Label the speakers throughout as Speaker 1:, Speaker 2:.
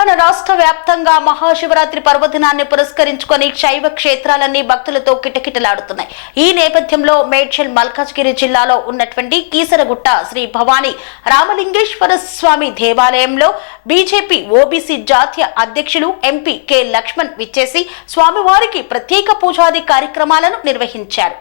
Speaker 1: తెలంగాణ రాష్ట్ర వ్యాప్తంగా మహాశివరాత్రి పర్వదినాన్ని పురస్కరించుకొని శైవ క్షేత్రాలన్నీ భక్తులతో కిటకిటలాడుతున్నాయి. ఈ నేపథ్యంలో మేడ్చల్ మల్కాజ్గిరి జిల్లాలో ఉన్నటువంటి కీసరగుట్ట శ్రీ భవానీ రామలింగేశ్వర స్వామి దేవాలయంలో బీజేపీ ఓబీసీ జాతీయ అధ్యక్షులు ఎంపీ కె లక్ష్మణ్ విచ్చేసి స్వామివారికి ప్రత్యేక పూజాది కార్యక్రమాలను నిర్వహించారు.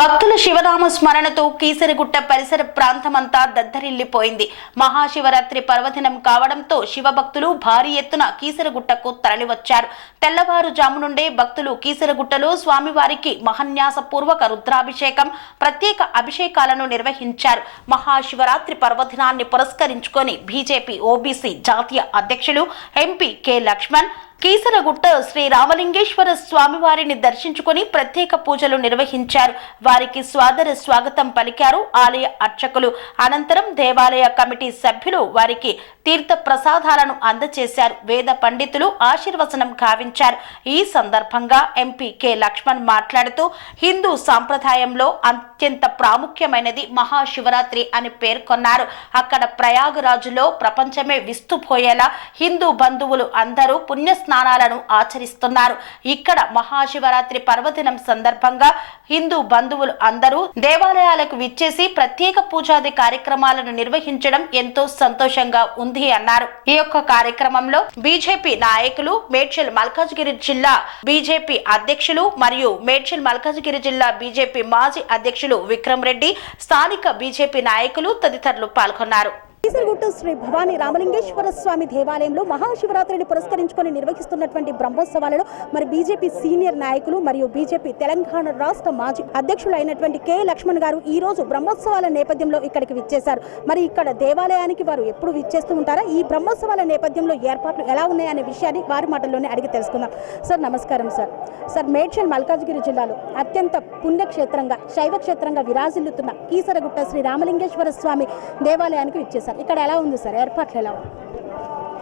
Speaker 1: భక్తుల శివనామ స్మరణతో కీసరగుట్ట పరిసర ప్రాంతమంతా దద్దరిల్లిపోయింది. మహాశివరాత్రి పర్వదినం కావడంతో శివభక్తులు భారీ ఎత్తున కీసరగుట్టకు తరలివచ్చారు. తెల్లవారుజాము నుండే భక్తులు కీసరగుట్టలో స్వామివారికి మహన్యాసపూర్వక రుద్రాభిషేకం ప్రత్యేక అభిషేకాలను నిర్వహించారు. మహాశివరాత్రి పర్వదినాన్ని పురస్కరించుకొని బీజేపీ ఓబీసీ జాతీయ అధ్యక్షులు ఎంపీ కె లక్ష్మణ్ కీసరగుట్ట శ్రీ రామలింగేశ్వర స్వామివారిని దర్శించుకొని ప్రత్యేక పూజలు నిర్వహించారు. వారికి స్వాదర స్వాగతం పలికారు ఆలయ అర్చకులు. అనంతరం దేవాలయ కమిటీ సభ్యులు వారికి తీర్థ ప్రసాదాలను అందజేశారు వేద పండితులు ఆశీర్వచనం కావించారు ఈ సందర్భంగా ఎంపీ కె. లక్ష్మణ్ మాట్లాడుతూ హిందూ సాంప్రదాయంలో అత్యంత ప్రాముఖ్యమైనది మహాశివరాత్రి అని పేర్కొన్నారు. అక్కడ ప్రయాగరాజులో ప్రపంచమే విస్తుపోయేలా హిందూ బంధువులు అందరూ పుణ్య స్నానాలను ఆచరిస్తున్నారు. ఇక్కడ మహాశివరాత్రి పర్వదినం సందర్భంగా హిందూ బంధువులు అందరూ దేవాలయాలకు విచ్చేసి ప్రత్యేక పూజాది కార్యక్రమాలను నిర్వహించడం ఎంతో సంతోషంగా ఉంది. అన్నారు. ఈ యొక్క కార్యక్రమంలో బీజేపీ నాయకులు మేడ్చల్ మల్కాజ్గిరి జిల్లా బీజేపీ అధ్యక్షులు మరియు మేడ్చల్ మల్కాజ్గిరి జిల్లా బీజేపీ మాజీ అధ్యక్షులు విక్రమ్ రెడ్డి స్థానిక బీజేపీ నాయకులు తదితరులు పాల్గొన్నారు.
Speaker 2: కీసరగుట్టు శ్రీ భవానీ రామలింగేశ్వర స్వామి దేవాలయంలో మహాశివరాత్రిని పురస్కరించుకొని నిర్వహిస్తున్నటువంటి బ్రహ్మోత్సవాలలో మరి బీజేపీ సీనియర్ నాయకులు మరియు బీజేపీ తెలంగాణ రాష్ట్ర మాజీ అధ్యక్షులు అయినటువంటి కె లక్ష్మణ్ గారు ఈ రోజు బ్రహ్మోత్సవాల నేపథ్యంలో ఇక్కడికి విచ్చేశారు. మరి ఇక్కడ దేవాలయానికి వారు ఎప్పుడు విచ్చేస్తూ ఉంటారా? ఈ బ్రహ్మోత్సవాల నేపథ్యంలో ఏర్పాట్లు ఎలా ఉన్నాయనే విషయాన్ని వారి మాటల్లోనే అడిగి తెలుసుకుందాం. సార్ నమస్కారం సార్. సార్ మేడ్చల్ మల్కాజ్గిరి జిల్లాలో అత్యంత పుణ్యక్షేత్రంగా శైవ క్షేత్రంగా విరాజిల్లుతున్న కీసరగుట్ట శ్రీ రామలింగేశ్వర స్వామి దేవాలయానికి విచ్చేశారు. ఇక్కడ ఎలా ఉంది సార్? ఏర్పాట్లు ఎలా ఉంది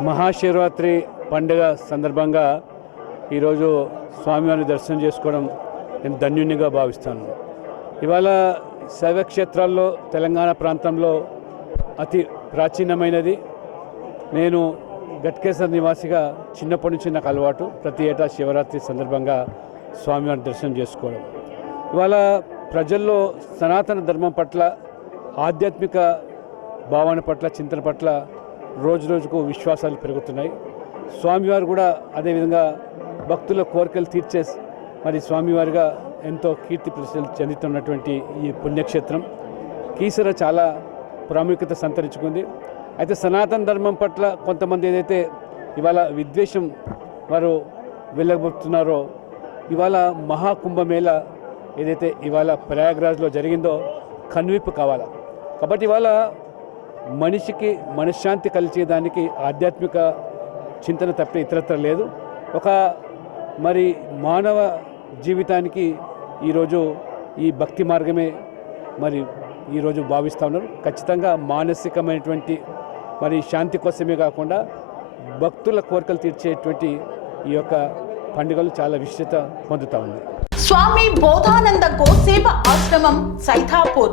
Speaker 3: మహాశివరాత్రి పండుగ సందర్భంగా ఈరోజు స్వామివారిని దర్శనం చేసుకోవడం నేను ధన్యునిగా భావిస్తాను. ఇవాళ శైవక్షేత్రాల్లో తెలంగాణ ప్రాంతంలో అతి ప్రాచీనమైనది. నేను గట్కేశ్వర నివాసిగా చిన్నప్పటి నుంచి నాకు అలవాటు. ప్రతి ఏటా శివరాత్రి సందర్భంగా స్వామివారిని దర్శనం చేసుకోవడం. ఇవాళ ప్రజల్లో సనాతన ధర్మం పట్ల ఆధ్యాత్మిక భావన పట్ల చింతన పట్ల రోజు రోజుకు విశ్వాసాలు పెరుగుతున్నాయి. స్వామివారు కూడా అదేవిధంగా భక్తుల కోరికలు తీర్చే మరి స్వామివారిగా ఎంతో కీర్తి ప్రసిద్ధి చెందుతున్నటువంటి ఈ పుణ్యక్షేత్రం. కీసర చాలా ప్రాముఖ్యత సంతరించుకుంది. అయితే సనాతన ధర్మం పట్ల కొంతమంది ఏదైతే ఇవాళ విద్వేషం వారు వెళ్ళబోతున్నారో ఇవాళ మహాకుంభమేళ ఏదైతే ఇవాళ ప్రయాగ్రాజ్లో జరిగిందో కనువిప్పు కావాలా? కాబట్టి ఇవాళ మనిషికి మనశ్శాంతి కలిచేదానికి ఆధ్యాత్మిక చింతన తప్ప ఇతరత్ర లేదు. ఒక మరి మానవ జీవితానికి ఈరోజు ఈ భక్తి మార్గమే మరి ఈరోజు భావిస్తూ ఉన్నారు. ఖచ్చితంగా మానసికమైనటువంటి మరి శాంతి కోసమే కాకుండా భక్తుల కోరికలు తీర్చేటువంటి ఈ యొక్క పండుగలు చాలా విశిష్టత పొందుతూ ఉంది.
Speaker 1: స్వామి బోధానంద గోసేవ ఆశ్రమం సైథాపూర్